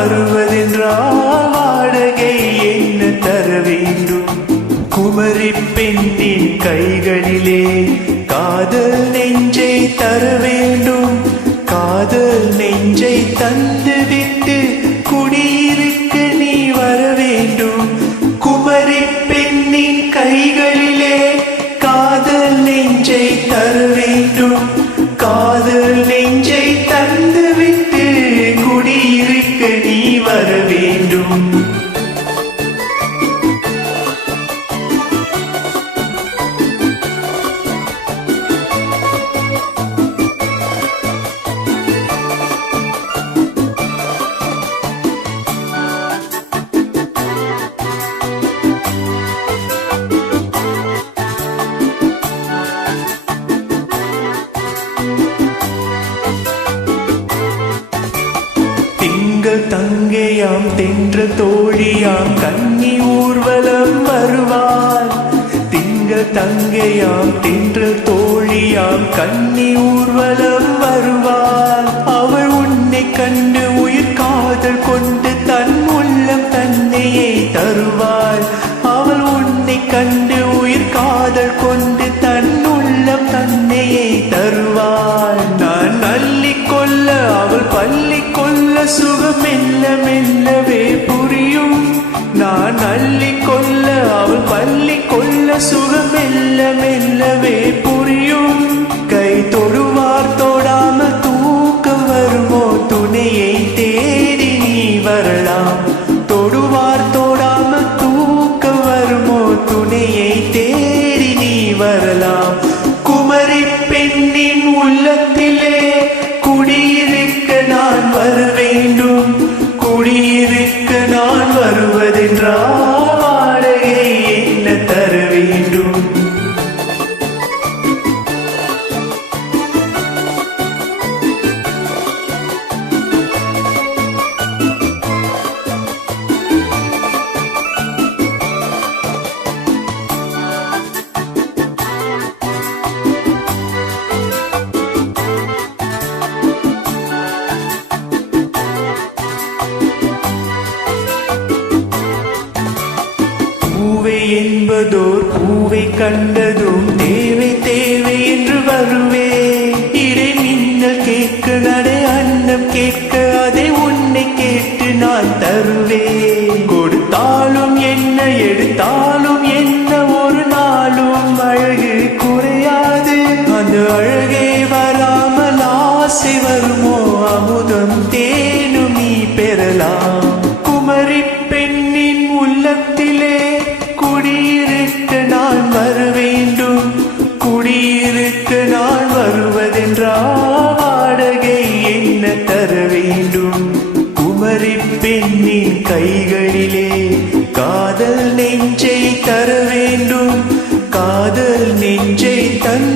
வருவதென்றால் வாடகை என்ன தர வேண்டும்? குமரி பெண்ணின் கைகளிலே காதல் நெஞ்சை தர வேண்டும். காதல் நெஞ்சை தந்துவிட்டு குடியிருக்க நீ வர வேண்டும். குமரி பெண்ணின் கைகளிலே காதல் நெஞ்சை தர வேண்டும். காதல் நெஞ்சை தந்துவிட்டு குடியிருக்க நீ வர வேண்டும். திங்கள் தங்கையாம் தென்ற தோழியாம் கன்னி ஊர்வலம் வருவாள். திங்கள் தங்கையாம் தென்ற தோழியாம் கன்னி ஊர்வலம் வருவாள். அவள் உன்னை கண்டு உயிர் காதல் கொண்டு தன் உள்ளம் தன்னையே தருவாள். அவள் உன்னை கண்டு உயிர் காதல் கொண்டு தன் உள்ளம் தன்னையே தருவாள். நான் அள்ளிக் கொள்ள அவள் பள்ளிக் கொள்ள சுகம் மெல்ல மெல்லவே புரியும். நான் அள்ளிக் கொள்ள அவள் பள்ளிக் கொள்ள சுகம் மெல்ல மெல்லவே புரியும். கை தொடுவார் தொடாமல் தூக்கம் வருமோ? துணையை தேடி நீ வரலாம். தொடுவார் தொடாமல் தூக்கம் வருமோ? துணையை தேடி நீ வரலாம். குமரி பெண்ணின் உள்ளத்திலே குடியிருக்க நான் வர வேண்டும். குடியிருக்க நான் வருவதென்றால் வாடகை என்ன தர வேண்டும்? பூவை என்பதோர் பூவை கண்டதும் தேவை தேவை என்று வருவே. இடை மின்னல் கேட்க நடை அன்னம் கேட்க அதை உன்னை கேட்டு நான் தருவேன். கொடுத்தாலும் என்ன எடுத்தாலும் என்ன ஒரு நாளும் அழகு குறையாது. அந்த அழகே வராமல் ஆசை வருமோ? அமுதம் தேனும் நீ பெறலாம். குமரி பெண்ணின் உள்ளத்திலே குடியிருக்க நான் வர வேண்டும். குடியிருக்க நான் வருவதென்றால் வாடகை என்ன தர வேண்டும்? குமரி பெண்ணின் கைகளிலே காதல் நெஞ்சை தர வேண்டும். காதல் நெஞ்சை தன்